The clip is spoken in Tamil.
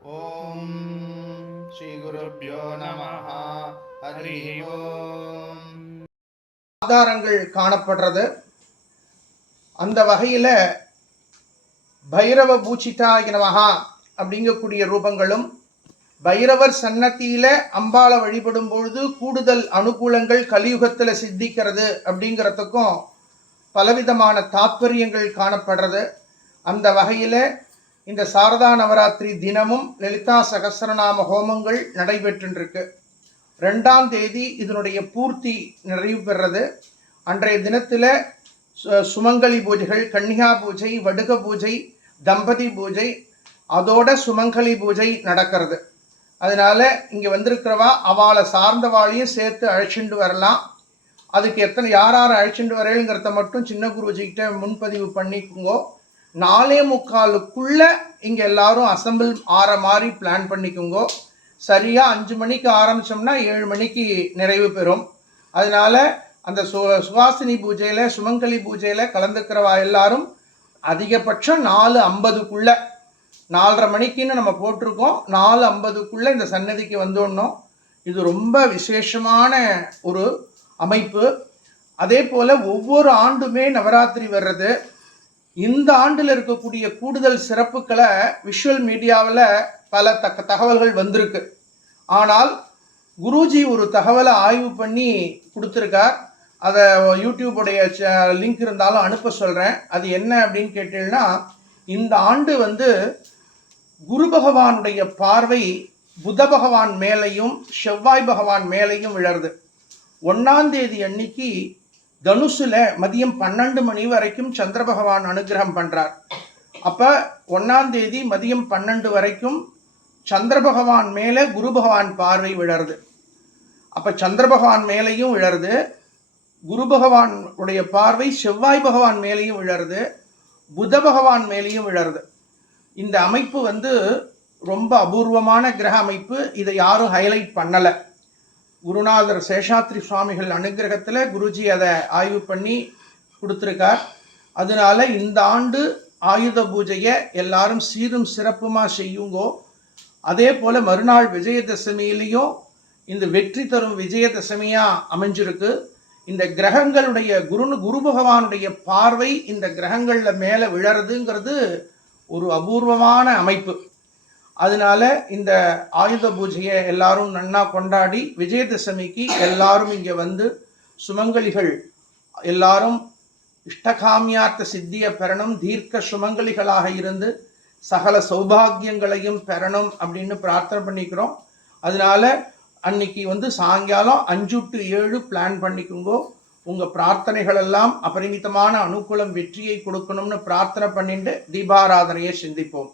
ॐ ஸ்ரீகுருப்போ நம ஹரி ஓம் ஆதாரங்கள் காணப்படுறது. அந்த வகையில் பைரவ பூச்சிதாய நமகா அப்படிங்கக்கூடிய ரூபங்களும் பைரவர் சன்னத்தியில் அம்பாளை வழிபடும் பொழுது கூடுதல் அனுகூலங்கள் கலியுகத்தில் சித்திக்கிறது அப்படிங்கிறதுக்கும் பலவிதமான தாத்பரியங்கள் காணப்படுறது. அந்த வகையில் இந்த சாரதா நவராத்திரி தினமும் லலிதா சகசரநாம ஹோமங்கள் நடைபெற்றுருக்கு. ரெண்டாம் தேதி இதனுடைய பூர்த்தி நிறைவு பெறுறது. அன்றைய தினத்தில் சுமங்கலி பூஜைகள் கன்னிகா பூஜை வடுக பூஜை தம்பதி பூஜை அதோட சுமங்கலி பூஜை நடக்கிறது. அதனால் இங்கே வந்திருக்கிறவா அவளை சார்ந்தவாளையும் சேர்த்து அழைச்சிட்டு வரலாம். அதுக்கு எத்தனை யார் யார் அழைச்சிட்டு வரேங்கிறத மட்டும் சின்ன குருஜிக்கிட்ட முன்பதிவு பண்ணிக்குங்கோ. நாலே முக்காலுக்குள்ள இங்கே எல்லாரும் அசம்பிள் ஆற மாதிரி பிளான் பண்ணிக்கோங்கோ. சரியாக அஞ்சு மணிக்கு ஆரம்பித்தோம்னா ஏழு மணிக்கு நிறைவு பெறும். அதனால அந்த சு சுவாசினி பூஜையில் சுமங்கலி பூஜையில் கலந்துக்கிறவா எல்லாரும் அதிகபட்சம் நாலு ஐம்பதுக்குள்ள நாலரை மணிக்குன்னு நம்ம போட்டிருக்கோம். நாலு ஐம்பதுக்குள்ளே இந்த சன்னதிக்கு வந்துடணும். இது ரொம்ப விசேஷமான ஒரு அமைப்பு. அதே போல் ஒவ்வொரு ஆண்டுமே நவராத்திரி வர்றது. இந்த ஆண்டில் இருக்கக்கூடிய கூடுதல் சிறப்புகளை விஷுவல் மீடியாவில் பல தக்க தகவல்கள் வந்திருக்கு. ஆனால் குருஜி ஒரு தகவலை ஆய்வு பண்ணி கொடுத்துருக்கார். அதை யூடியூபுடைய லிங்க் இருந்தாலும் அனுப்ப சொல்கிறேன் அது என்ன அப்படின்னு கேட்டீங்கன்னா இந்த ஆண்டு வந்து குரு பகவானுடைய பார்வை புத பகவான் மேலையும் செவ்வாய் பகவான் மேலையும் விழருது. ஒன்றாம் தேதி அன்னைக்கு தனுசுல மதியம் பன்னெண்டு மணி வரைக்கும் சந்திர பகவான் அனுகிரகம் பண்றார். அப்ப ஒன்னாம் தேதி மதியம் பன்னெண்டு வரைக்கும் சந்திர பகவான் மேல குரு பகவான் பார்வை விழருது. அப்ப சந்திர பகவான் மேலையும் விழருது. குரு பகவான் உடைய பார்வை செவ்வாய் பகவான் மேலேயும் விழருது. புத பகவான் மேலேயும் விழருது. இந்த அமைப்பு வந்து ரொம்ப அபூர்வமான கிரக அமைப்பு. இதை யாரும் ஹைலைட் பண்ணலை. குருநாதர் சேஷாத்ரி சுவாமிகள் அனுகிரகத்தில் குருஜி அதை ஆய்வு பண்ணி கொடுத்துருக்கார். அதனால இந்த ஆண்டு ஆயுத பூஜையை எல்லாரும் சீரும் சிறப்புமாக செய்யுங்கோ. அதே போல் மறுநாள் விஜயதசமியிலையும் இந்த வெற்றி தரும் விஜயதசமியாக அமைஞ்சிருக்கு. இந்த கிரகங்களுடைய குருனு குரு பகவானுடைய பார்வை இந்த கிரகங்களில் மேலே விழறதுங்கிறது ஒரு அபூர்வமான அமைப்பு. அதனால இந்த ஆயுத பூஜையை எல்லாரும் நன்னா கொண்டாடி விஜயதசமிக்கு எல்லாரும் இங்கே வந்து சுமங்கலிகள் எல்லாரும் இஷ்டகாமியார்த்த சித்தியை பெறணும் தீர்க்க சுமங்கலிகளாக இருந்து சகல சௌபாகியங்களையும் பெறணும் அப்படின்னு பிரார்த்தனை பண்ணிக்கிறோம். அதனால அன்னைக்கு வந்து சாயங்காலம் அஞ்சு டு ஏழு பிளான் பண்ணிக்கோங்கோ. உங்கள் பிரார்த்தனைகள் எல்லாம் அபரிமிதமான அனுகூலம் வெற்றியை கொடுக்கணும்னு பிரார்த்தனை பண்ணிட்டு தீபாராதனையை சிந்திப்போம்.